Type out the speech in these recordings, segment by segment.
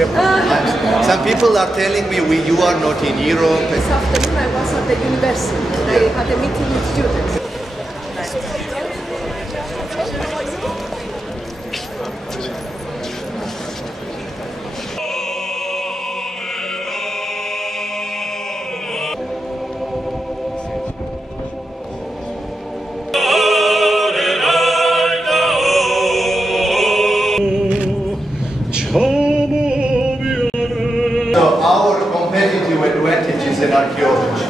Some people are telling me you are not in Europe. This afternoon I was at the university. I had a meeting with students. So our competitive advantage is in archaeology.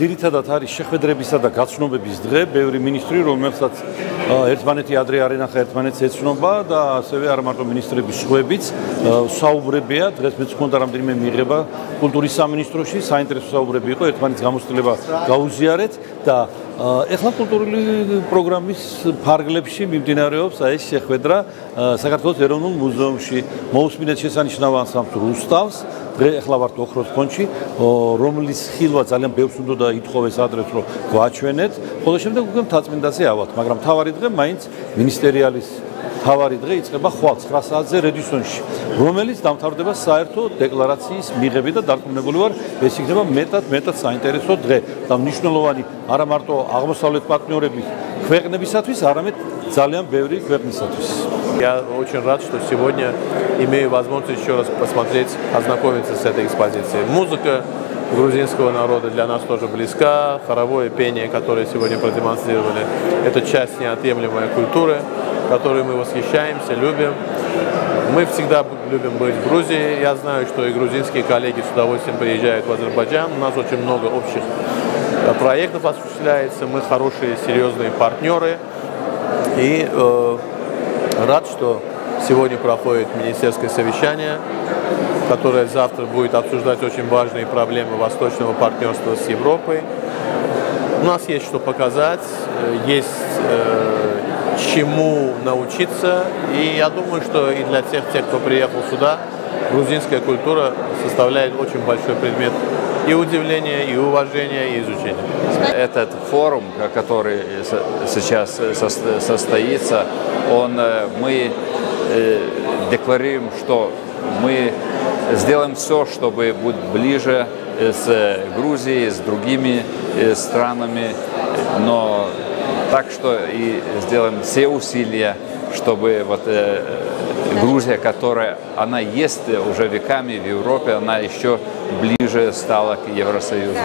Ძირითადად არის შეხვედრებისა და გაცნობების დღე, ბევრი მინისტრი, რომელსაც ერთმანეთი ადრე არ ენახა, ერთმანეთს ეცნობა და ასევე არა მარტო მინისტრების სხვებიც საუბრებია. დღეს მეც მქონდა რამდენიმე მიღება კულტურის სამინისტროში, საინტერესო საუბრები იყო, ერთმანეთის გამოცდილება გაუზიარეთ და ეხლა კულტურული პროგრამის ფარგლებში მიმდინარეობს ეს შეხვედრა საქართველოს ეროვნულ მუზეუმში. მოусმინეთ შესანიშნავ ანსამბლ რუსტავს. ეხლა ვართ ოქროს ფონდში, რომლის ხილვა ძალიან ბევრს უნდა ითხოვეს ადრეს, რომ გვაჩვენეთ. ხოლო შემდეგ უკვე მთაწმინდაზე ავალთ, მაგრამ თავარი დღე მაინც მინისტერიალის თავარი დღე იწყება ხვალ 9 საათზე რედისონში, რომელიც დამთავრდება საერთო დეკლარაციის მიღებით და დარწმუნებული ვარ, ეს იქნება მეტად საინტერესო დღე და მნიშვნელოვანი არა მარტო აღმოსავლეთ პარტნიორების ქვეყნებისათვის, არამედ ძალიან ბევრი ქვეყნისათვის. Я очень рад, что сегодня имею возможность еще раз посмотреть, ознакомиться с этой экспозицией. Музыка грузинского народа для нас тоже близка. Хоровое пение, которое сегодня продемонстрировали, это часть неотъемлемой культуры, которой мы восхищаемся, любим. Мы всегда любим быть в Грузии. Я знаю, что и грузинские коллеги с удовольствием приезжают в Азербайджан. У нас очень много общих проектов осуществляется. Мы хорошие, серьезные партнеры. И рад, что сегодня проходит министерское совещание, которое завтра будет обсуждать очень важные проблемы восточного партнерства с Европой. У нас есть что показать, есть чему научиться. И я думаю, что и для всех тех, кто приехал сюда, грузинская культура составляет очень большой предмет и удивления, и уважения, и изучения. Этот форум, который сейчас состоится, мы декларируем, что мы сделаем все, чтобы быть ближе с Грузией, с другими странами, но так что и сделаем все усилия, чтобы Грузия, которая она есть уже веками в Европе, она еще ближе стала к Евросоюзу.